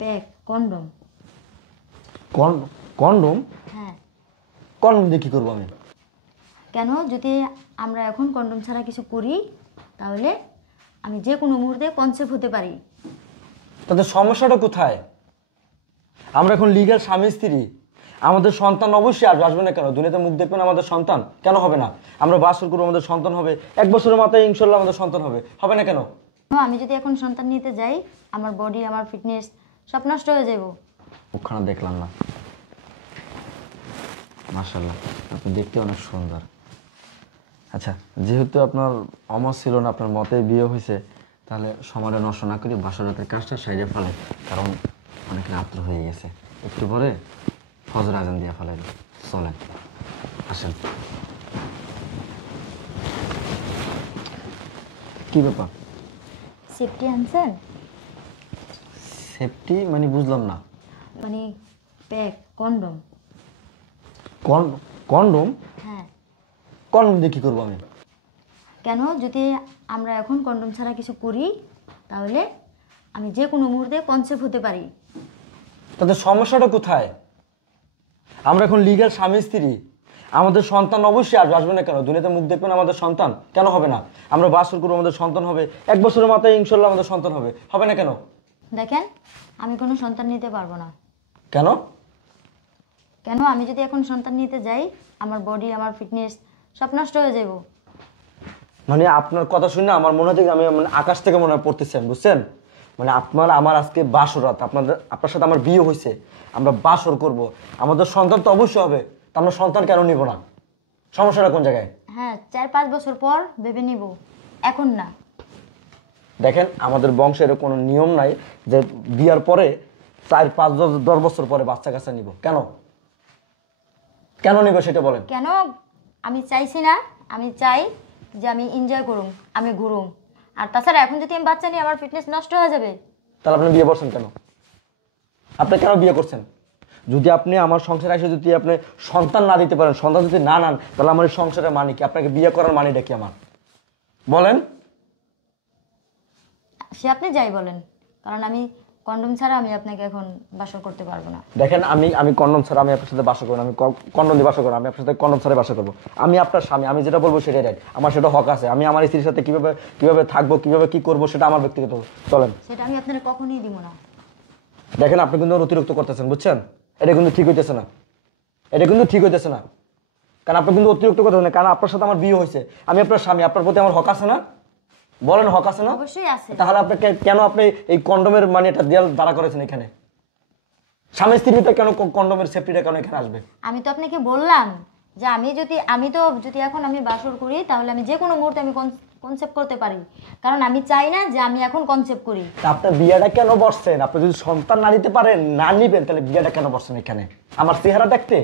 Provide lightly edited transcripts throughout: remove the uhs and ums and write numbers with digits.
Pack condom. Condom? হ্যাঁ। Condom দিয়ে কি করবো আমি? কেন, যদি আমরা এখন কন্ডম ছাড়া কিছু করি তাহলে আমি যে কোনো মুহূর্তে কনসেপ্ট হতে পারি। তাদের সমস্যাটা কোথায়? আমরা এখন লিগ্যাল স্বামী স্ত্রী, আমাদের সন্তান অবশ্যই আসবে না কেন? দুনিয়াতে মুখ দেখবেন আমাদের সন্তান, কেন হবে না? আমরা বাসর করবো, আমাদের সন্তান হবে, 1 বছরের মাথায় ইনশাল্লাহ আমাদের সন্তান হবে না কেন? আমি যদি এখন সন্তান নিতে যাই, আমার বডি, আমার ফিটনেস সব নষ্ট হয়ে যাব। ওখানে দেখলাম না, মাশাআল্লাহ আপনি দেখতে অনেক সুন্দর। আচ্ছা, যেহেতু আপনার অমত ছিল না, আপনার মতে বিয়ে হয়েছে, তাহলে সময়টা নষ্ট না করি বাসর রাতের কাজটা সাইডে ফেলে, কারণ অনেক রাত্র হয়ে গেছে। একটু পরে ফজর আজান দিয়ে ফেলেন, চলেন আসেন। কি ব্যাপার? সেফটি আনছেন? সেফটি মানে বুঝলাম না। মানে প্যাক কন্ডম। কন্ডম? হ্যাঁ। কন্ডম দিয়ে কি করবো আমি? কেন, যদি আমরা এখন কন্ডম ছাড়া কিছু করি তাহলে আমি যে কোনো মুহূর্তে কনসেপ্ট হতে পারি। তাদের সমস্যাটা কোথায়? আমরা এখন লিগ্যাল স্বামী স্ত্রী, আমাদের সন্তান অবশ্যই আসবে না কেন? দুনিয়াতে মুখ দেখবেন আমাদের সন্তান, কেন হবে না? আমরা বাসর করবো, আমাদের সন্তান হবে, 1 বছরের মাথায় ইনশাল্লাহ আমাদের সন্তান হবে না কেন? দেখেন, আমি কোনো সন্তান নিতে পারবো না। কেন? কেন, আমি যদি এখন সন্তান নিতে যাই, আমার বডি, আমার ফিটনেস সব নষ্ট হয়ে যাব। মানে আপনার কথা শুনে আমার মনে হচ্ছে আমি মানে আকাশ থেকে মনে হয় পড়তেছেন, বুঝছেন? মানে আমার আজকে বাসর রাত, আপনার সাথে আমার বিয়ে হয়েছে, আমরা বাসর করব, আমাদের সন্তান তো অবশ্যই হবে, তা আমরা সন্তান কেন নিব না? সমস্যাটা কোন জায়গায়? হ্যাঁ, 4-5 বছর পর ভেবে নিব, এখন না। দেখেন, আমাদের বংশের কোনো নিয়ম নাই যে বিয়ার পরে 4-5-10 বছর পরে বাচ্চা কাচ্চা নিব। কেন নিব সেটা বলেন। কেন, আমি চাইছি না, আমি চাই যে আমি এনজয় করুম, আমি ঘুরুম। আর তাছাড়া এখন যদি আমি বাচ্চা নিই, আমার ফিটনেস নষ্ট হয়ে যাবে। তাহলে আপনি বিয়ে করছেন কেন? আপনি কেন বিয়ে করছেন? যদি আপনি আমার সংসারে এসে যদি আপনি সন্তান না দিতে পারেন, সন্তান যদি না নেন, তাহলে আমার এই সংসারের মানে কি? আপনাকে বিয়ে করার মানেটা কি আমার বলেন? সে আপনি যাই বলেন, কারণ আমি কন্ডম ছাড়া আমি আপনাকে এখন বাসর করতে পারবো না। দেখেন, আমি কন্ডম ছাড়া আমি আপনার সাথে বাসা করবো না, আমি কন্ডম দিয়ে বাসা করবো, আমি আপনার সাথে কন্ডম ছাড়া বাসা করবো। আমি আপনার স্বামী, আমি যেটা বলবো সেটাই রাইট, আমার সেটা হক আছে। আমি আমার স্ত্রীর সাথে কিভাবে থাকবো, কিভাবে কি করবো, সেটা আমার ব্যক্তিগত। চলেন। সেটা আমি আপনার কখনোই দিব না। দেখেন, আপনি কিন্তু অতিরিক্ত করতেছেন, বুঝছেন? এটা কিন্তু ঠিক হইতেছে না, এটা কিন্তু ঠিক হইতেছে না। কারণ আপনি কিন্তু অতিরিক্ত করতেছেন না, কারণ আপনার সাথে আমার বিয়ে হয়েছে, আমি আপনার স্বামী, আপনার প্রতি আমার হক আছে না? বলেন, হক আছে না? অবশ্যই আছে। তাহলে আপনি কেন আপনি এই কন্ডোমের মানে এটা দেয়াল দাঁড়া করেছেন এখানে? স্বামী স্ত্রীর ভিতরে কেন কন্ডোমের সেফটিটা কেন এখানে আসবে? আমি তো আপনাকে বললাম যে যদি এখন আমি বাসর করি তাহলে আমি যে কোনো মুহূর্তে আমি কনসেপ্ট করতে পারি, কারণ আমি চাই না যে আমি এখন কনসেপ্ট করি। তা আপনার বিয়েটা কেন বসছেন? আপনি যদি সন্তান না নিতে পারেন, না নিবেন, তাহলে বিয়েটা কেন বসছেন এখানে? আমার চেহারা দেখতে?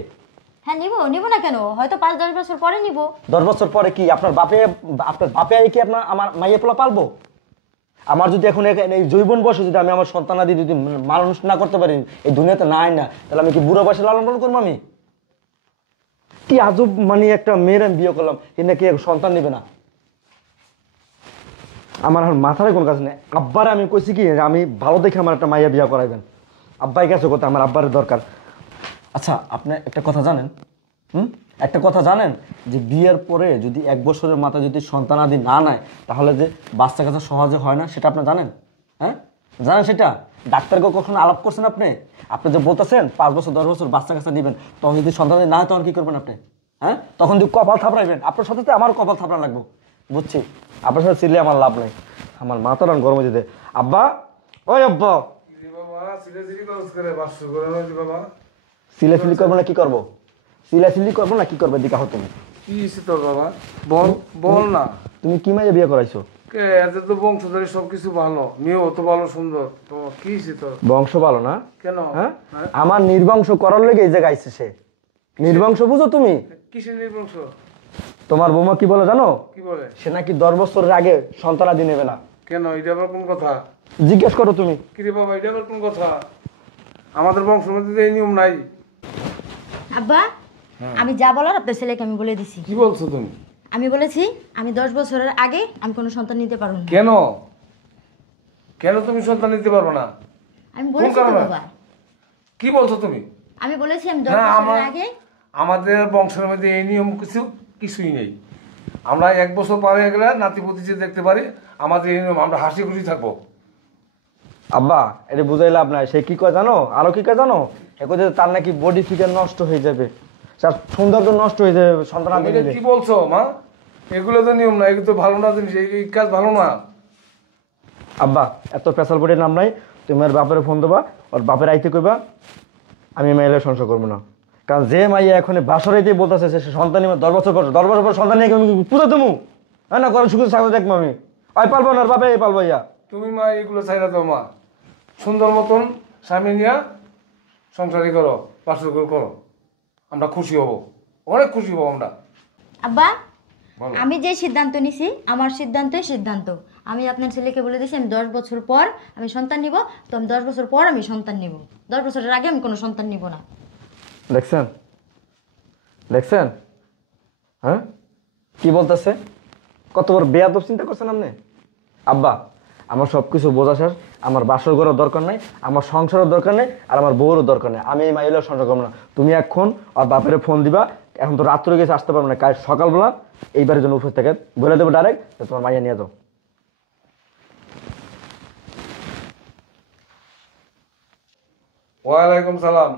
হ্যাঁ, নিব না কেন, হয়তো 5-10 বছর পরে নিব। 10 বছর পরে কি আপনার বাপে কি আমার মাইয়া পোলা পালবো? আমার যদি এখন এই জৈবন বয়সে যদি আমি আমার সন্তান আদি যদি মানুষ না করতে পারি, এই দুনিয়াতে না আয় না, তাহলে আমি কি বুড়ো বয়সে লালন পালন করবো? আমি কি আজব মানে একটা মেয়ের আমি বিয়ে করলাম, এ নাকি সন্তান নেবে না। আমার আর মাথায় কোনো কাজ নেই। আব্বার আমি কইছি কি, আমি ভালো দেখে আমার একটা মাইয়া বিয়ে করাইবেন। আব্বাই গেছে কোথায়, আমার আব্বারের দরকার। আচ্ছা, আপনি একটা কথা জানেন? একটা কথা জানেন যে বিয়ের পরে যদি 1 বছরের মাথায় যদি সন্তান আদি না নেয়, তাহলে যে বাচ্চা কাচ্চা সহজে হয় না, সেটা আপনি জানেন? হ্যাঁ, জানেন সেটা? ডাক্তারকে কখনো আলাপ করছেন আপনি? আপনি যে বলতেছেন 5 বছর 10 বছর বাচ্চা কাচ্চা দিবেন, তখন যদি সন্তান না হয় তখন কি করবেন আপনি? হ্যাঁ, তখন যদি কপাল থাপড়াইবেন, আপনার সাথে আমার কপাল থাপড়া লাগবে। বুঝছি, আপনার সাথে চিল্লে আমার লাভ নেই, আমার মাথাটা গরম হয়ে যেতে। আব্বা, ওই আব্বা, সিলেফিলি করবো না কি করবো? সিলাসিলি করবো না কি করবে? দিকা হতো কি তোর বাবা, বল বল না। তুমি কি মাইয়া বিয়ে করাইছো? কে এত তো বংশধরী সবকিছু ভালো, মেয়েও তো ভালো সুন্দর, তো কি তোর বংশ ভালো না? কেন? হ্যাঁ, আমার নির্বংশ করার লেগে এই জায়গায় আইছে সে। নির্বংশ বুঝো তুমি? কিসের নির্বংশ? তোমার বৌমা কি বলে জানো? কি বলে? সে নাকি 10 বছরের আগে সন্তানাদি নেবে না। কেন, এটা আবার কোন কথা? জিজ্ঞেস করো তুমি। কি রে বাবা, এটা আবার কোন কথা? আমাদের বংশের মধ্যে এই নিয়ম নাই। আব্বা, আমি যা বলার আপনার ছেলেকে আমি বলে দিছি। কি বলছো তুমি? আমি বলেছি আমি 10 বছরের আগে আমি কোনো সন্তান নিতে পারবো না। কেন কেন তুমি সন্তান নিতে পারবে না? আমি বলেছি তো কারণে? বাবা, কি বলছো তুমি? আমি বলেছি আমি 10 হ্যাঁ, বছরের আগে আমাদের বংশের মধ্যে এই নিয়ম কিছুই নেই। আমরা 1 বছর পরে গেলে নাতিপতি যে দেখতে পারি, আমাদের এই নিয়ম, আমরা হাসি খুশি থাকবো। আব্বা এটা বুঝাই লাভ নাই। সে কি কয় জানো, আরো কি কয় জানো, এখন তার নাকি বডি ফিগার নষ্ট হয়ে যাবে, তার সৌন্দর্য নষ্ট হয়ে যাবে সন্তান তুমি এটা কি বলছো মা? এগুলো তো নিয়ম না, এগুলো তো ভালো না জিনিস, এই কাজ ভালো না। আব্বা এত পেশাল বডির নাম নাই, তুমি আর বাপের ফোন দেবা, ওর বাপের আইতে কইবা আমি মাইলে সংসার করবো না। কারণ যে মাইয়া এখন বাসরে দিয়ে বলতেছে সে সন্তান নিয়ে 10 বছর পর, 10 বছর পর সন্তান নিয়ে আমি পুজো দেবো, হ্যাঁ না করেন শুধু সামনে দেখবো আমি, ওই পালবো না, ওর বাপে পালবো ইয়া। তুমি মা এগুলো চাইলে তো মা, সুন্দর মতন স্বামী নিয়ে সংসারই করো, বাসর করো, আমরা খুশি হব, অনেক খুশি হব আমরা। আব্বা বলো। আমি যে সিদ্ধান্ত নিছি আমার সিদ্ধান্তই সিদ্ধান্ত। আমি আপনার ছেলেকে বলে দিয়েছি আমি 10 বছর পর আমি সন্তান নিব, তো আমি 10 বছর পর আমি সন্তান নিব, 10 বছরের আগে আমি কোনো সন্তান নিব না। দেখছেন দেখছেন, হ্যাঁ কি বলতেছে, কত বড় বেয়াদব চিন্তা করছেন আপনি। আব্বা আমার সব কিছু বোঝা শেষ, আমার বাসর ঘরের দরকার নেই, আমার সংসারের দরকার নেই, আর আমার বউরও দরকার নেই, আমি এই মাইলেও সংসার করবো না। তুমি এখন আর বাপের ফোন দিবা, এখন তো রাত্রে গেছে আসতে পারবো না, কাল সকালবেলা এইবারের জন্য উপস্থিত থাকে বলে দেবো ডাইরেক্ট, তোমার মাইয়া নিয়ে যাও। ওয়ালাইকুম সালাম।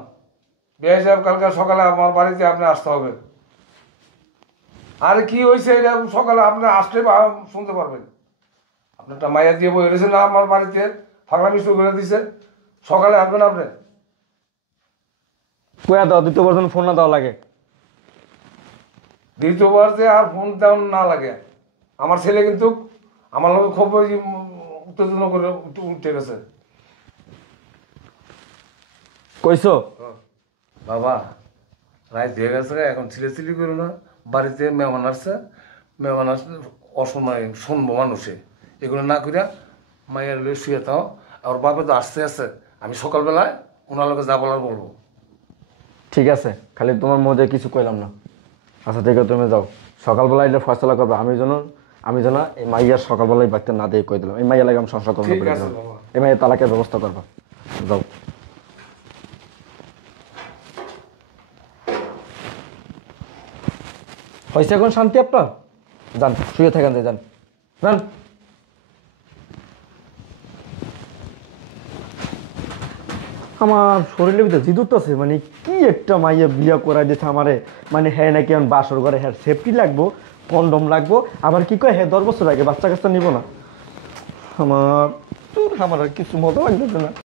বিআই সাহেব, কালকে সকালে আমার বাড়িতে আপনি আসতে হবে। আরে কি হয়েছে এটা সকালে আপনি আসলে শুনতে পারবেন। আপনারটা মাইয়া দিয়ে বই রয়েছে না আমার বাড়িতে, ফাঁকলামি শুরু করে দিছে। সকালে আসবেন আপনি। কয়া দাও, দ্বিতীয়বার যেন ফোন না দেওয়া লাগে। দ্বিতীয়বার যে আর ফোন দেওয়া না লাগে। আমার ছেলে কিন্তু আমার লোক খুব উত্তেজনা করে উঠে গেছে। কইছো বাবা রাত হয়ে গেছে, এখন ছিলেছিলি করো না, বাড়িতে মেহমান আসছে, মেহমান আসলে অসময় শুনবো মানুষে, এগুলো না করিয়া মায়ের লয়ে শুয়ে থাও। আর বাবা তো আসতে আসছে, আমি সকালবেলায় ওনার লোকে যা বলার বলবো। ঠিক আছে, খালি তোমার মধ্যে কিছু কইলাম না। আচ্ছা ঠিক আছে, তুমি যাও, সকালবেলা এটা ফয়সলা করবে। আমি যেন এই মাইয়ার সকালবেলায় বাড়তে না দিয়ে কই দিলাম, এই মাইয়া লাগে আমি সংসার করবো না ঠিক বলে আছে দিলাম। বাবা। এই মাইয়ের তালাকের ব্যবস্থা করবা, যাও। হয়েছে এখন শান্তি আপনার? যান শুয়ে থাকেন, যান যান। আমার শরীরের ভিতরে জিদুত আছে, মানে কি একটা মাইয়া বিয়া করাই দিচ্ছে আমারে, মানে হ্যাঁ নাকি আমি বাসর ঘরে হ্যাঁ সেফটি লাগবো, কন্ডম লাগবো, আবার কি কয় হ্যাঁ 10 বছর আগে বাচ্চা কাচ্চা নিব না। আমার আর কিছু মতো লাগতেছে না।